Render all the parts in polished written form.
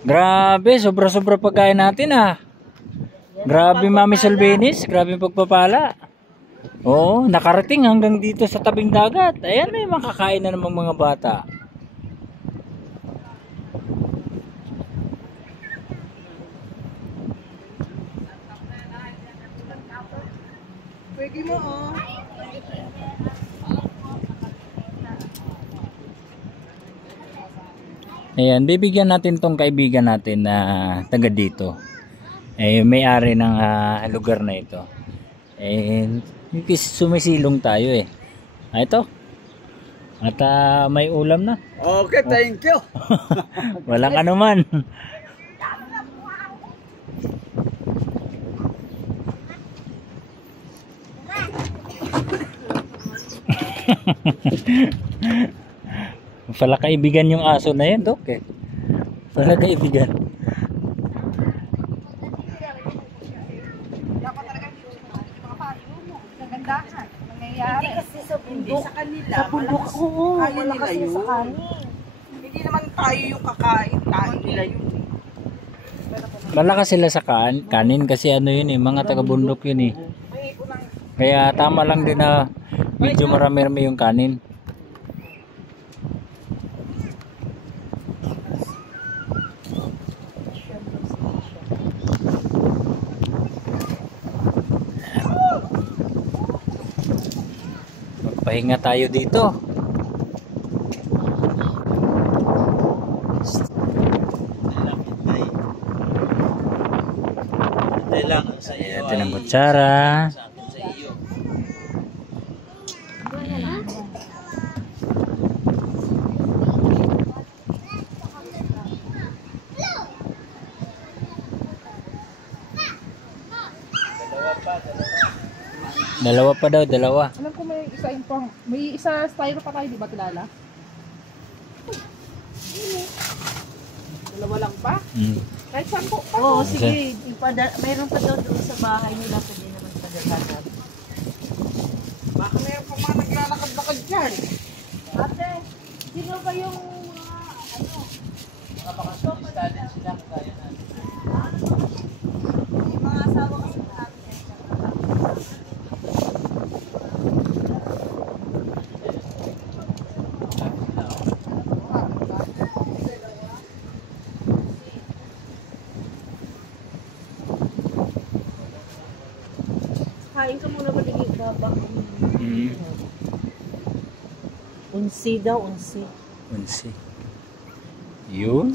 Grabe, sobra-sobra pagkain natin ah. Grabe Mami Salvinis, grabe pagpapala. Oo, nakarating hanggang dito sa tabing dagat. Ayan, may makakain na namang mga bata. Pwede mo oh. Ayan, bibigyan natin tong kaibigan natin na taga dito. Eh, may-ari ng lugar na ito. And sumisilong tayo eh. Ito. At may ulam na. Okay, thank you. Walang anuman. Pala kaibigan yung aso na yan, Dok eh. Pala kaibigan. Hindi kasi sa bundok. Sa kanila. Sa bundok, oo. Kaya Wala nila kasi yun. sa kanin. Hindi naman tayo yung kakain. Kain nila yun. Malakas sila sa kanin kasi ano yun eh, mga taga-bundok yun eh. Kaya tama lang din na medyo marami-rami yung kanin. Magpahinga tayo dito. Ito ng kutsara. Dalawa pa daw, dalawa. Alam ko may isa yung pang, may isa styro pa tayo, di ba kilala? Dalawa lang pa? Kahit 10 pa. Oo, sige. Mayroon pa daw doon sa bahay nila. Pwede naman padalagan. Baka meron pa mga naglalakad-lakad dyan. Ate, sino ba yung mga ano? Mga baka sila kagaya natin. Yung mga asawa kasi natin. Kain ka muna maligid na ba? Unsi daw, unsi. Unsi. Yun.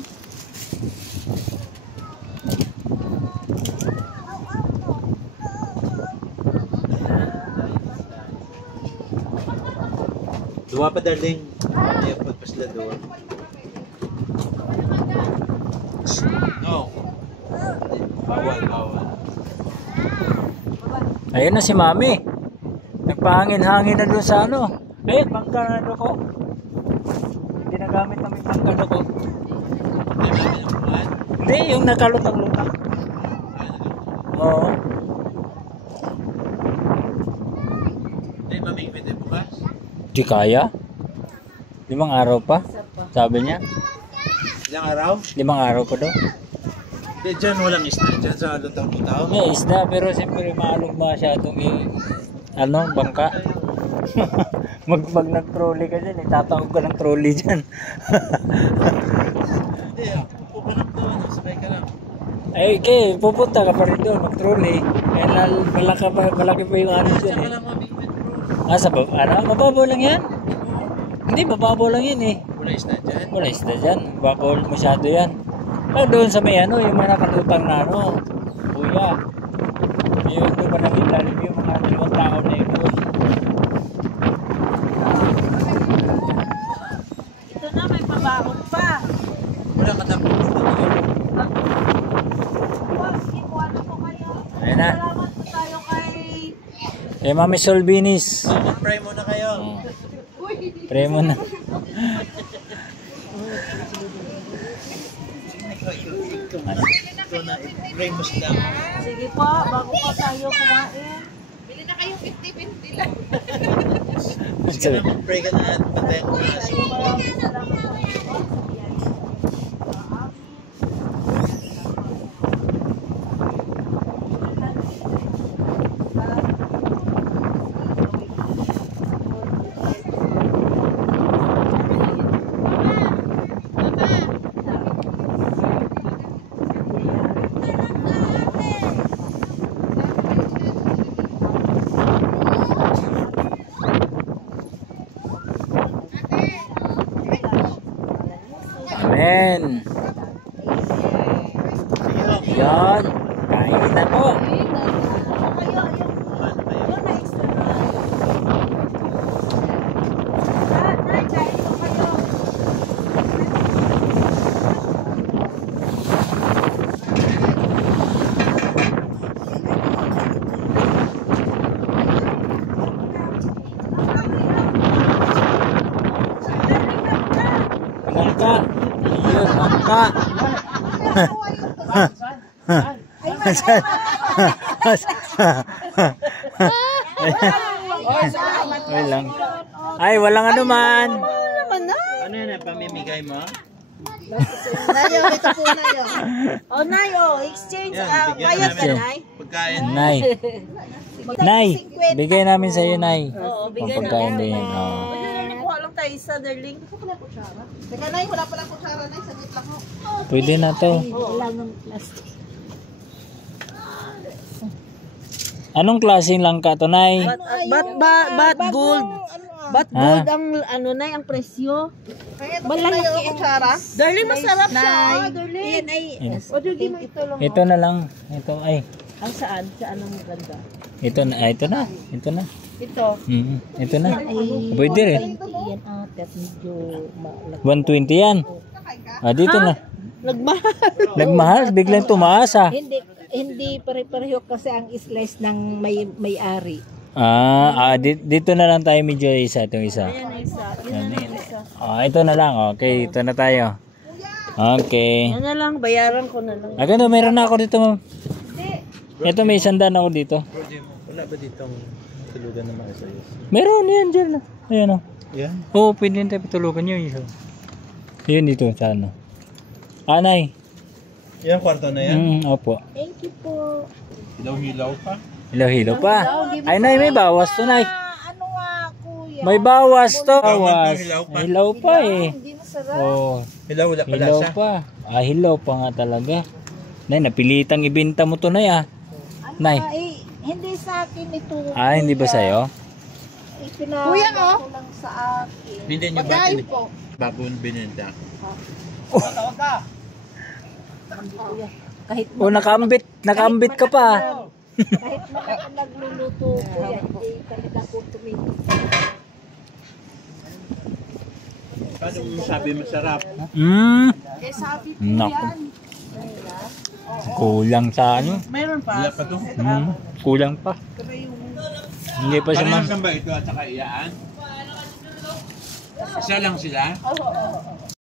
Dua pa darling. Airport pa sila doon. No. Bawal, bawal. Ayun na si Mami. Nagpahangin-hangin na doon sa ano. Ayun, bangka na doon ko. Hindi nagamit namin bangka doon ko. Hindi, yung nakalutang-lutang. Oo. Hindi, mamingwit ay bukas. Di kaya? 5 araw pa? Sabi niya. Ilang araw? 5 araw pa daw. Hindi, dyan walang isda. Dyan sa lutang-lutaw. May isda pero siyempre maalog masyadong bangka. Pag nag-trolley ka dyan, itatawag ka ng trolley dyan. Hindi, pupunap doon. Sabay ka lang. Ay, okay, pupunta ka pa rin doon, mag-trolley. Kaya malaki pa yung ano dyan Diyan ka eh. lang mamingwit bro. Sa mababaw lang yan? Hindi, mababaw lang yan eh. Wala isda dyan. Wala isda dyan, mababaw masyado yan. Doon sa may yung mga nakalutang na kuya. Yung doon pa nagilalim yung mga 2 tao na yun. Ito na, may pabaon pa. Wala ka tapos doon. Ano po kayo? Ayun na. Salamat po tayo kay... Mami Solvinis. Mag-pray muna kayo. Pray mo na. Ito na, i-pray mo sila. Sige po, bago pa tayo kumain. Bili na kayong 50-50 lang. Sige na, mag-pray ka na at bantayan ko na aso. Maraming salamat po. Amen. Yan. Kain na po. Langka. Ayun, langka. Ay lang. Ay, walang ano man. Ano yan, pamimigay mo? Nayo, ito po Nayo. Oh, Nayo, exchange. Bayad ka, Nay. Pagkain. Nay. Nay, bigay namin sa iyo, Nay. Oo, Kung bigyan pagkain namin. din. Oh. Kuha lang tayo isa, darling. Teka, Nay, wala pala kutsara, Nay. Saglit lang ho. Pwede na to. Wala ng plastic. Anong klaseng langka to, Nay? But gold. But Ha? gold ang ano na ang presyo. Kaya ito na yung kutsara. Darling, masarap siya. Darling. Yan ay. O, darling mo ito lang. Ito na lang. Ito ay. Ang saan? Saan ang maganda? Ito na. Ito na. Ito na. Ito. Ito na. Ay, Pwede rin. yan ate at medyo 120 yan. Ah, dito na. nagmahal. Nagmahal. Biglang tumaas ah. Hindi pare-pareho kasi ang slice ng may-ari. Dito na lang tayo medyo isa. Itong isa. Yan ang isa. Yan ang isa. Ito na lang. Okay, ito na tayo. Okay. Yan na lang, bayaran ko na lang. Agad, meron na ako dito, ma'am. Ito, may sandaan ako dito. Wala ba ditong tulugan na mga sa'yo? Meron yan dyan. Ayan o. Yan. Oo, pwede tayo patulugan nyo. Yun dito sa ano. Anay. Yan, kwarto na yan. Opo. Thank you po. Hilaw-hilaw pa. Hilo-hilo pa. Ay, Nay, may bawas to, Nay. Ano nga, kuya? May bawas to. Bawas. Hilaw pa. Hilaw pa eh. Hindi masarap. Oo. Hilaw, wala pala Hilaw siya. pa. Hilaw pa nga talaga. Nay, napilitang ibenta mo to, Nay ah. Nay. Ay, hindi sa akin ito. Hindi ba sa'yo? Kuya, ko lang sa akin. Hindi niyo ba babon binenta? Kahit Nakambit ka pa. kahit nagluluto ko yan, hindi talaga ko tumingin. Paano mo sabi masarap? Eh, sabi ko Naku. Kulang sa ano? mayroon Wala pa. pa to. Kulang pa. Hindi pa siya Parehas ba ito at saka iyaan? Isa lang sila?